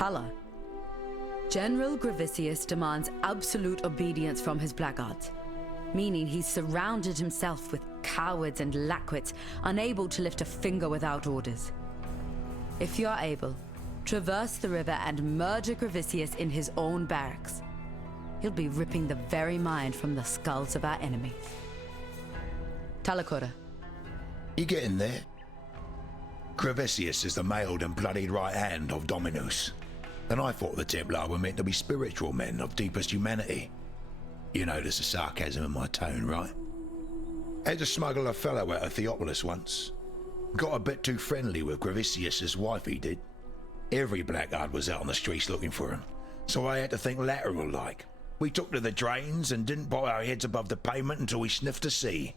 Tala. General Gravisius demands absolute obedience from his blackguards, meaning he's surrounded himself with cowards and lackwits, unable to lift a finger without orders. If you are able, traverse the river and murder Gravisius in his own barracks. He'll be ripping the very mind from the skulls of our enemies. Talakura. You getting there? Gravisius is the mailed and bloodied right hand of Dominus, and I thought the Templar were meant to be spiritual men of deepest humanity. You notice the sarcasm in my tone, right? Had to smuggle a fellow out of Theopolis once. Got a bit too friendly with Gravisius's wife, he did. Every blackguard was out on the streets looking for him, so I had to think lateral-like. We took to the drains and didn't put our heads above the pavement until we sniffed the sea.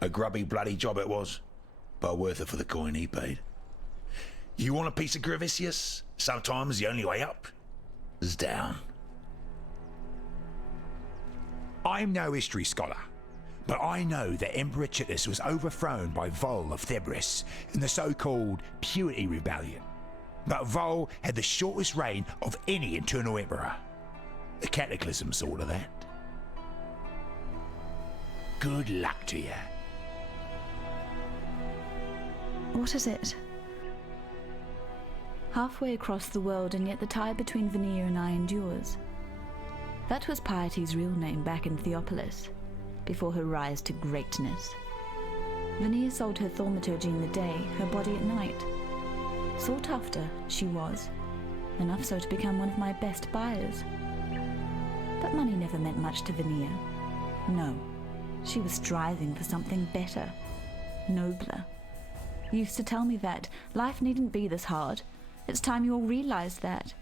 A grubby bloody job it was, but worth it for the coin he paid. You want a piece of Gravisius? Sometimes the only way up is down. I'm no history scholar, but I know that Emperor Chitus was overthrown by Vol of Thebris in the so-called Piety Rebellion. But Vol had the shortest reign of any internal emperor. The cataclysm sort of that. Good luck to you. What is it? Halfway across the world, and yet the tie between Vania and I endures. That was Piety's real name back in Theopolis, before her rise to greatness. Vania sold her thaumaturgy in the day, her body at night. Sought after, she was, enough so to become one of my best buyers. But money never meant much to Vania. No, she was striving for something better, nobler. Used to tell me that life needn't be this hard. It's time you all realized that.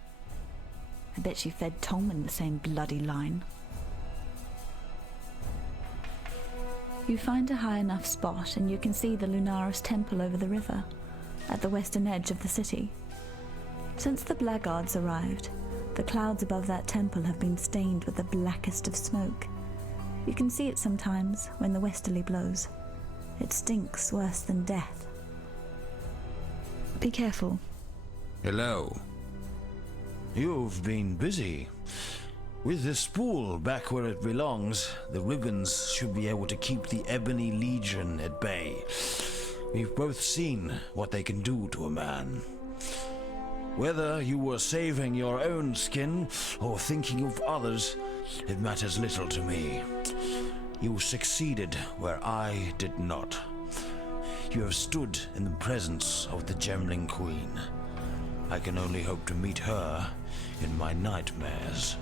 I bet she fed Tolman the same bloody line. You find a high enough spot and you can see the Lunaris temple over the river, at the western edge of the city. Since the blackguards arrived, the clouds above that temple have been stained with the blackest of smoke. You can see it sometimes when the westerly blows. It stinks worse than death. Be careful. Hello. You've been busy. With the spool back where it belongs, the ribbons should be able to keep the Ebony Legion at bay. We've both seen what they can do to a man. Whether you were saving your own skin or thinking of others, it matters little to me. You succeeded where I did not. You have stood in the presence of the Gemling Queen. I can only hope to meet her in my nightmares.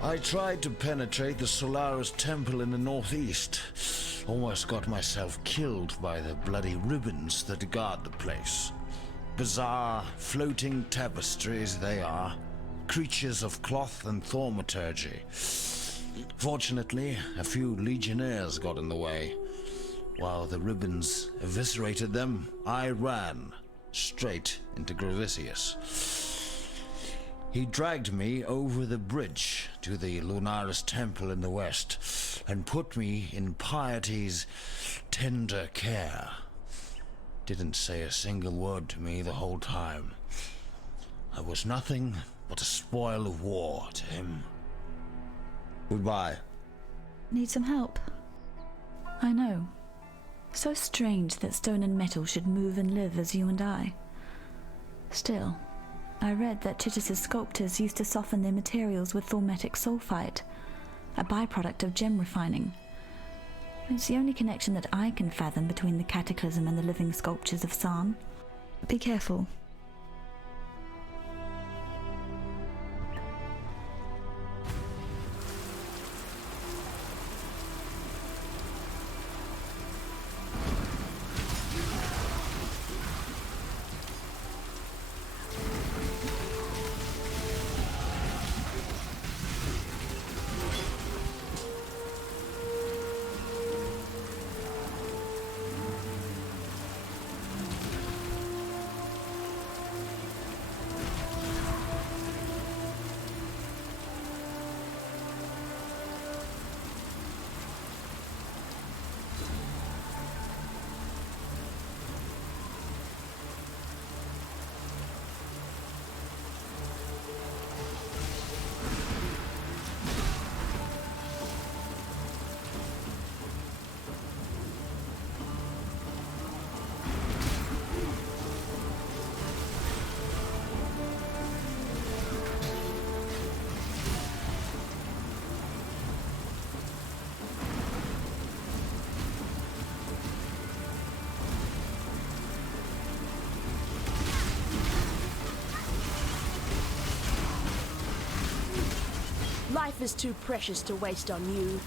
I tried to penetrate the Solaris Temple in the northeast. Almost got myself killed by the bloody ribbons that guard the place. Bizarre, floating tapestries they are. Creatures of cloth and thaumaturgy. Fortunately, a few legionnaires got in the way. While the ribbons eviscerated them, I ran straight into Gravisius. He dragged me over the bridge to the Lunaris Temple in the west and put me in Piety's tender care. Didn't say a single word to me the whole time. I was nothing but a spoil of war to him. Goodbye. Need some help? I know. So strange that stone and metal should move and live as you and I. Still, I read that Chitus's sculptors used to soften their materials with thaumatic sulfite, a byproduct of gem refining. It's the only connection that I can fathom between the cataclysm and the living sculptures of San. Be careful. life is too precious to waste on you.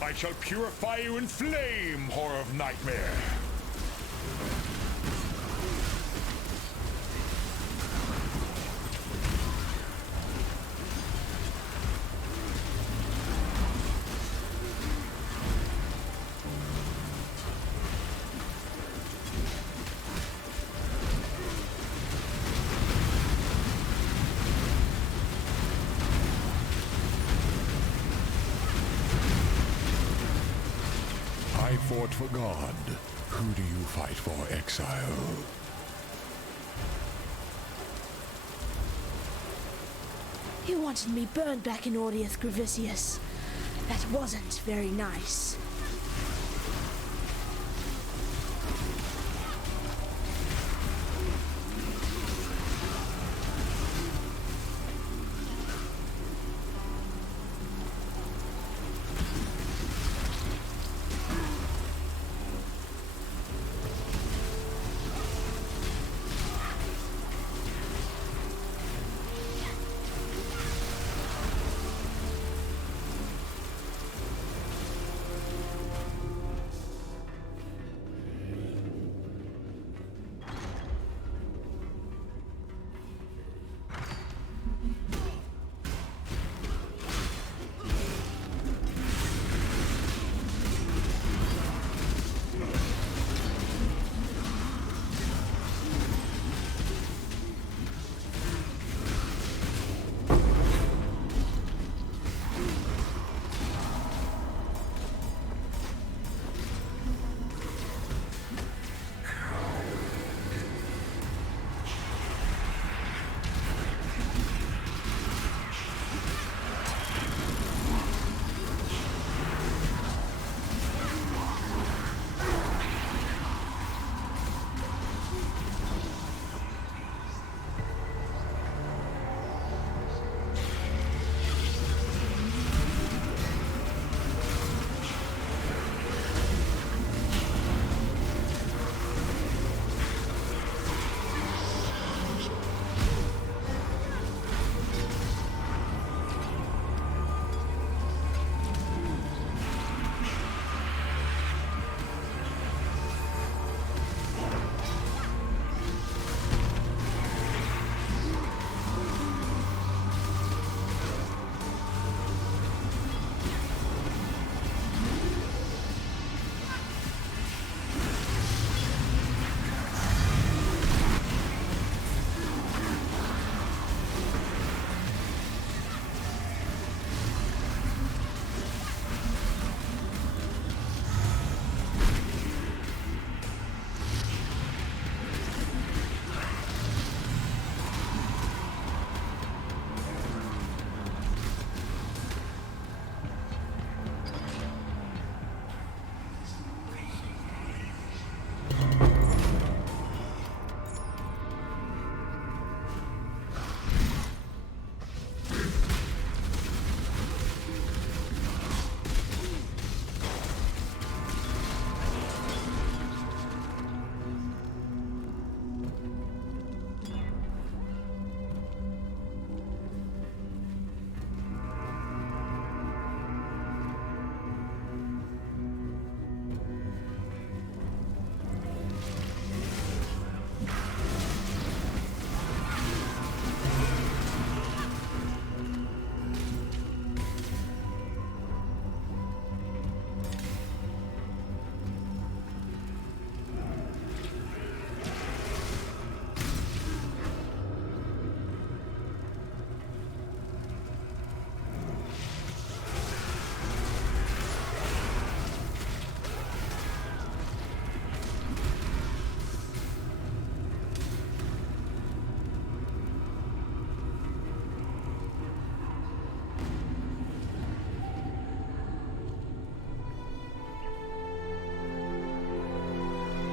I shall purify you in flame, whore of nightmare. I fought for God. Who do you fight for, exile? You wanted me burned back in Audius Gravicius. That wasn't very nice.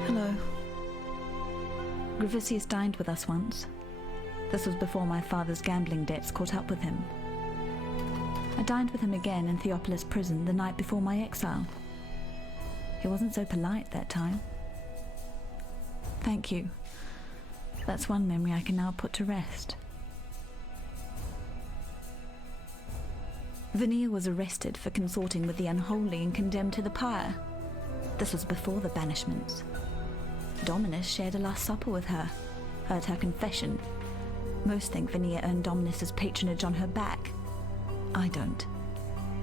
Hello. Gravicius dined with us once. This was before my father's gambling debts caught up with him. I dined with him again in Theopolis prison the night before my exile. He wasn't so polite that time. Thank you. That's one memory I can now put to rest. Vanir was arrested for consorting with the unholy and condemned to the pyre. This was before the banishments. Dominus shared a last supper with her, heard her confession. Most think Vanir earned Dominus's patronage on her back. I don't.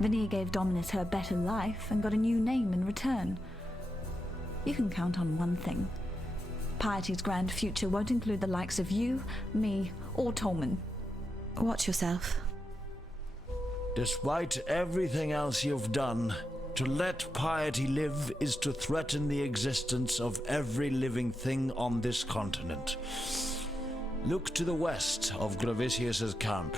Vanir gave Dominus her better life and got a new name in return. You can count on one thing. Piety's grand future won't include the likes of you, me, or Tolman. Watch yourself. Despite everything else you've done, to let Piety live is to threaten the existence of every living thing on this continent. Look to the west of Gravisius's camp.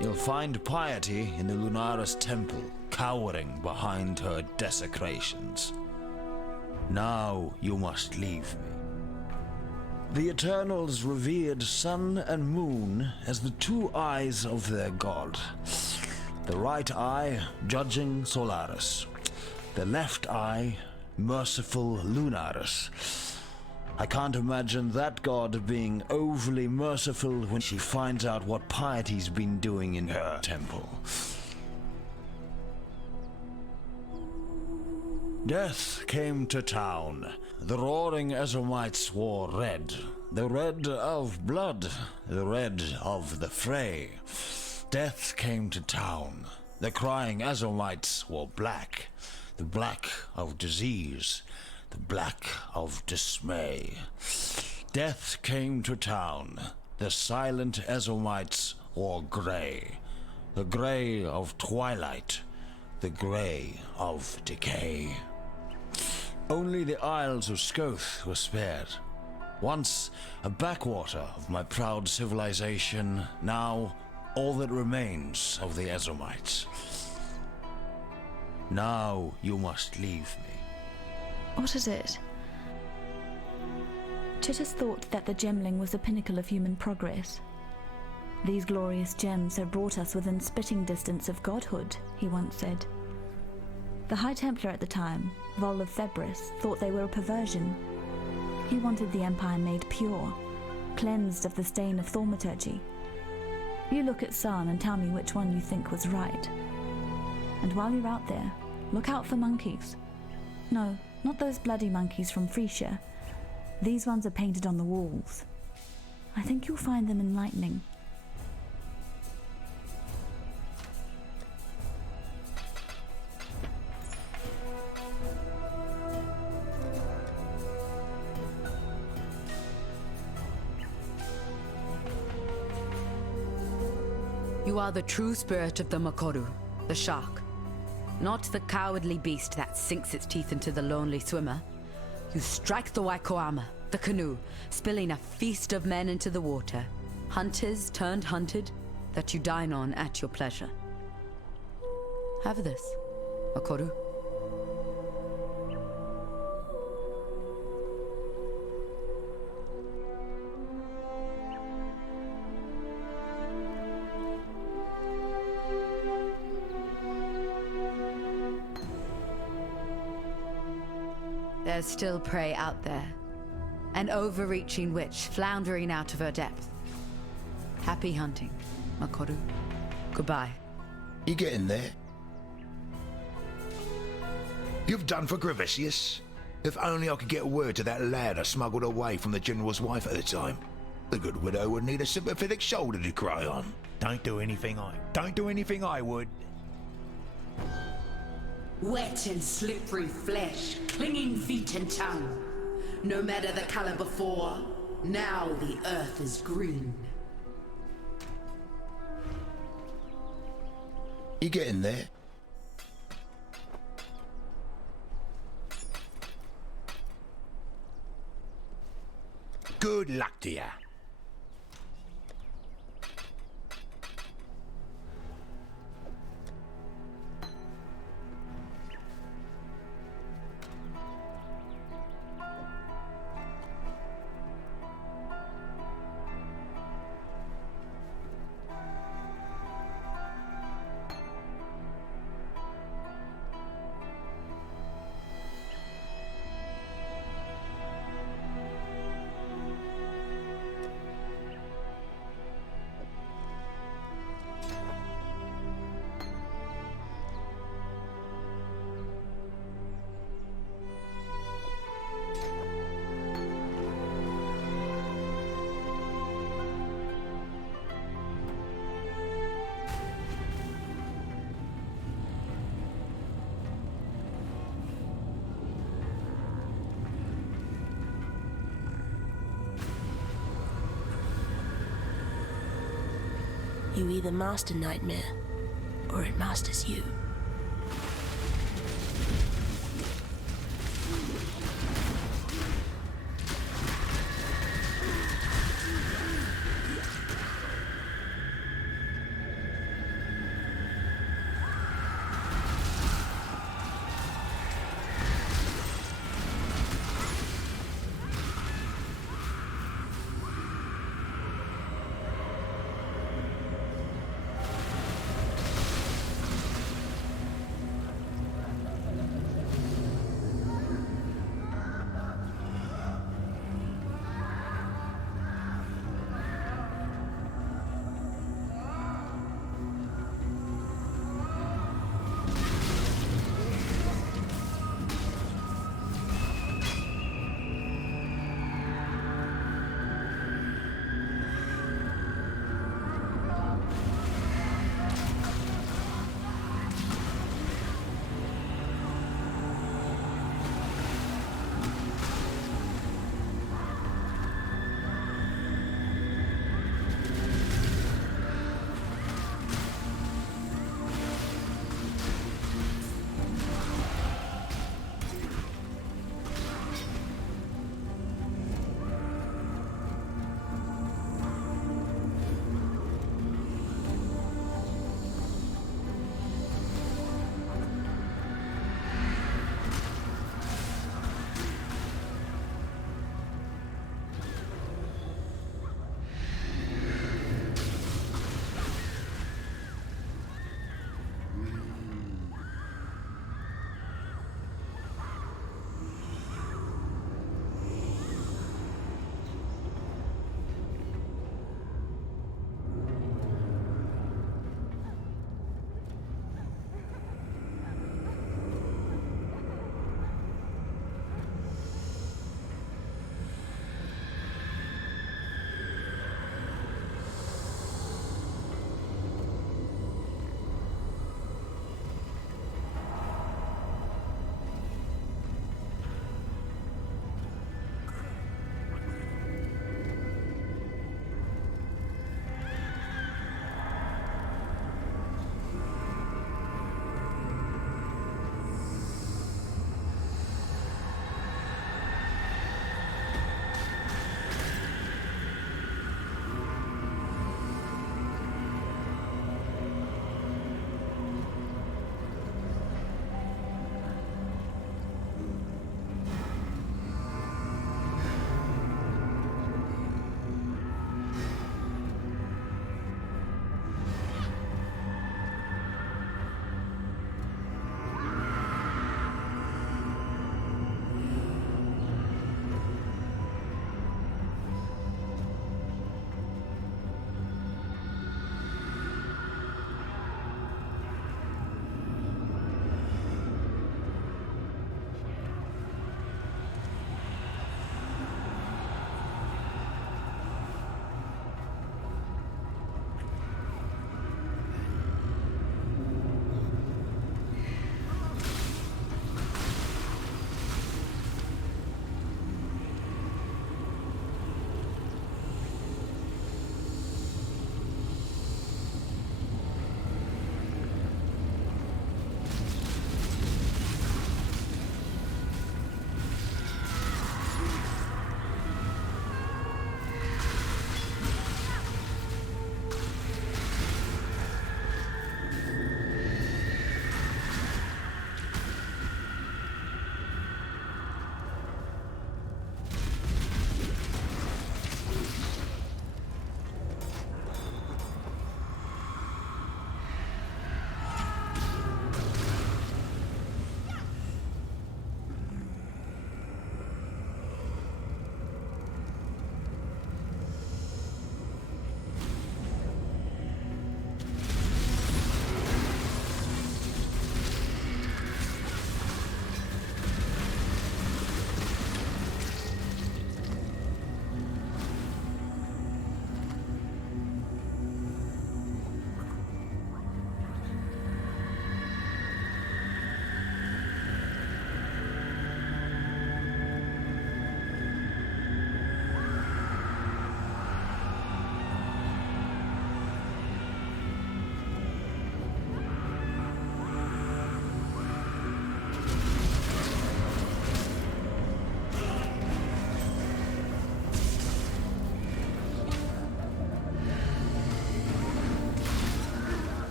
You'll find Piety in the Lunaris temple, cowering behind her desecrations. Now you must leave me. The Eternals revered sun and moon as the two eyes of their god. The right eye judging Solaris, the left eye merciful Lunaris. I can't imagine that god being overly merciful when she finds out what Piety's been doing in her temple. Death came to town. The roaring Ezomites wore red. The red of blood, the red of the fray. Death came to town. The crying Ezomites wore black. The black of disease. The black of dismay. Death came to town. The silent Ezomites wore grey. The grey of twilight. The grey of decay. Only the Isles of Scoth were spared. Once a backwater of my proud civilization, now all that remains of the Ezomites. Now you must leave me. What is it? Chittus thought that the gemling was the pinnacle of human progress. These glorious gems have brought us within spitting distance of godhood, he once said. The High Templar at the time, Vol of Thebris, thought they were a perversion. He wanted the Empire made pure, cleansed of the stain of thaumaturgy. You look at San and tell me which one you think was right. And while you're out there, look out for monkeys. No, not those bloody monkeys from Frisia. These ones are painted on the walls. I think you'll find them enlightening. You are the true spirit of the Makoru, the shark. Not the cowardly beast that sinks its teeth into the lonely swimmer. You strike the Waikoama, the canoe, spilling a feast of men into the water. Hunters turned hunted, that you dine on at your pleasure. Have this, Makoru. There's still prey out there. An overreaching witch floundering out of her depth. Happy hunting, Makoru. Goodbye. You getting there? You've done for Gravisius. If only I could get word to that lad I smuggled away from the General's wife at the time. The good widow would need a sympathetic shoulder to cry on. Don't do anything I would. Wet and slippery flesh, clinging feet and tongue. No matter the color before, now the earth is green. You getting there? Good luck to ya. You either master nightmare, or it masters you.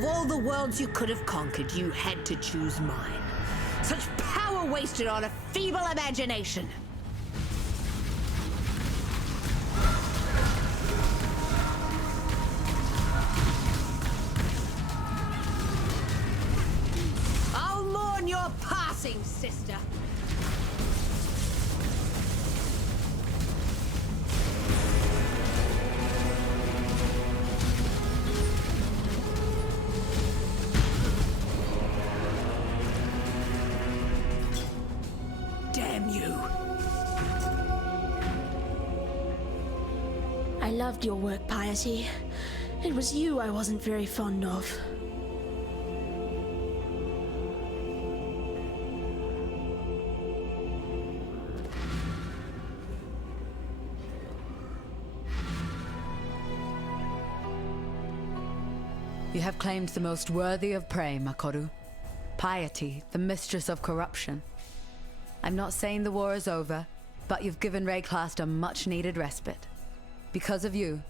Of all the worlds you could have conquered, you had to choose mine. Such power wasted on a feeble imagination. I'll mourn your passing, sister. Damn you. I loved your work, Piety. It was you I wasn't very fond of. You have claimed the most worthy of prey, Makoru. Piety, the mistress of corruption. I'm not saying the war is over, but you've given Rayclast a much-needed respite. Because of you,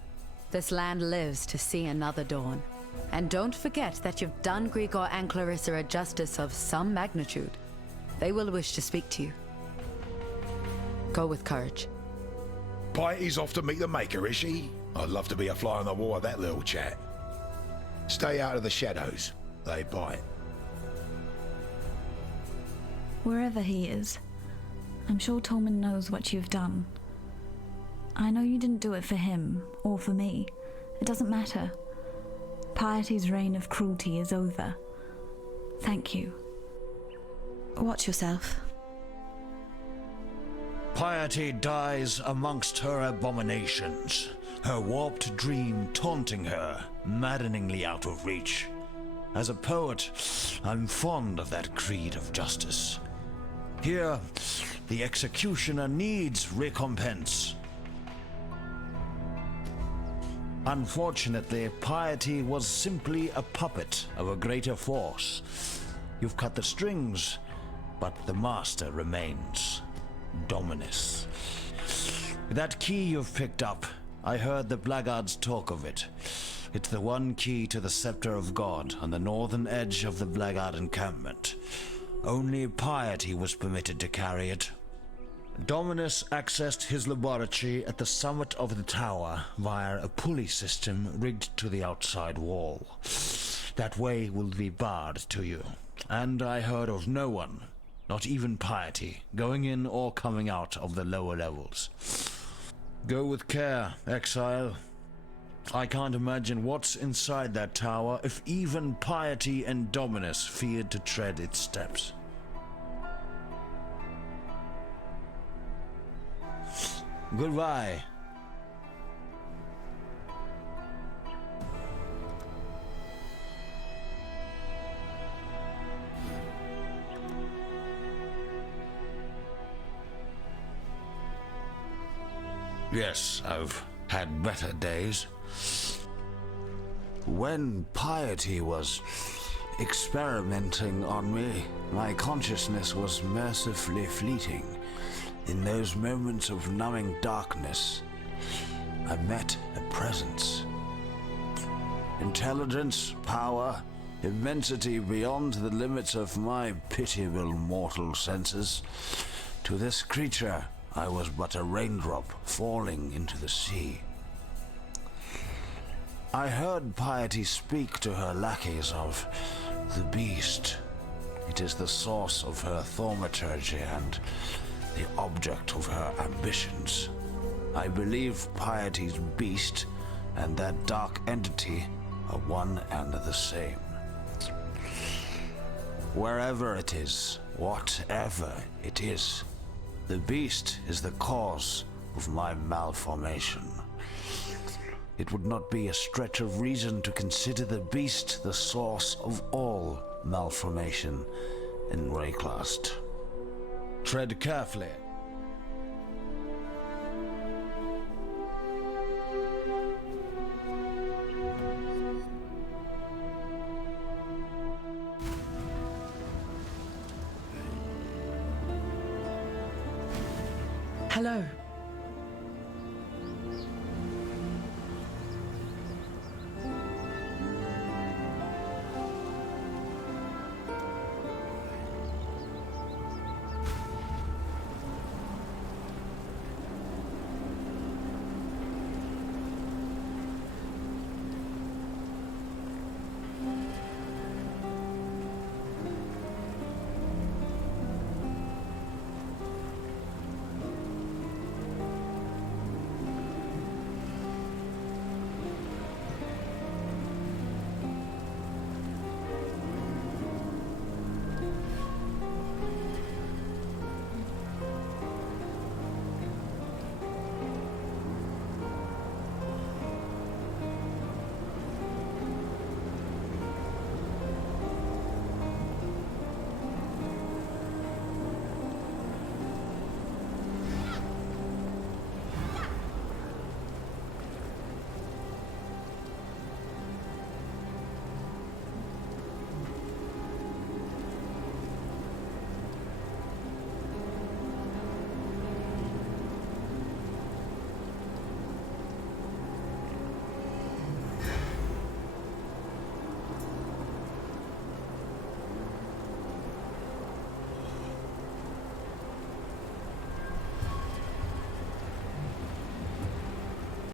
this land lives to see another dawn. And don't forget that you've done Grigor and Clarissa a justice of some magnitude. They will wish to speak to you. Go with courage. Piety's off to meet the Maker, is she? I'd love to be a fly on the wall of that little chat. Stay out of the shadows. They bite. Wherever he is, I'm sure Tolman knows what you've done. I know you didn't do it for him, or for me. It doesn't matter. Piety's reign of cruelty is over. Thank you. Watch yourself. Piety dies amongst her abominations, her warped dream taunting her, maddeningly out of reach. As a poet, I'm fond of that creed of justice. Here, the executioner needs recompense. Unfortunately, Piety was simply a puppet of a greater force. You've cut the strings, but the master remains. Dominus. That key you've picked up, I heard the blackguards talk of it. It's the one key to the Scepter of God on the northern edge of the blackguard encampment. Only Piety was permitted to carry it. Dominus accessed his laboratory at the summit of the tower via a pulley system rigged to the outside wall. That way will be barred to you, and I heard of no one, not even Piety, going in or coming out of the lower levels. Go with care, exile. I can't imagine what's inside that tower if even Piety and Dominus feared to tread its steps. Goodbye. Yes, I've had better days. When Piety was experimenting on me, my consciousness was mercifully fleeting. In those moments of numbing darkness, I met a presence. Intelligence, power, immensity beyond the limits of my pitiable mortal senses. To this creature, I was but a raindrop falling into the sea. I heard Piety speak to her lackeys of the beast. It is the source of her thaumaturgy and the object of her ambitions. I believe Piety's beast and that dark entity are one and the same. Wherever it is, whatever it is, the beast is the cause of my malformation. It would not be a stretch of reason to consider the beast the source of all malformation in Rayclast. Tread carefully. Hello.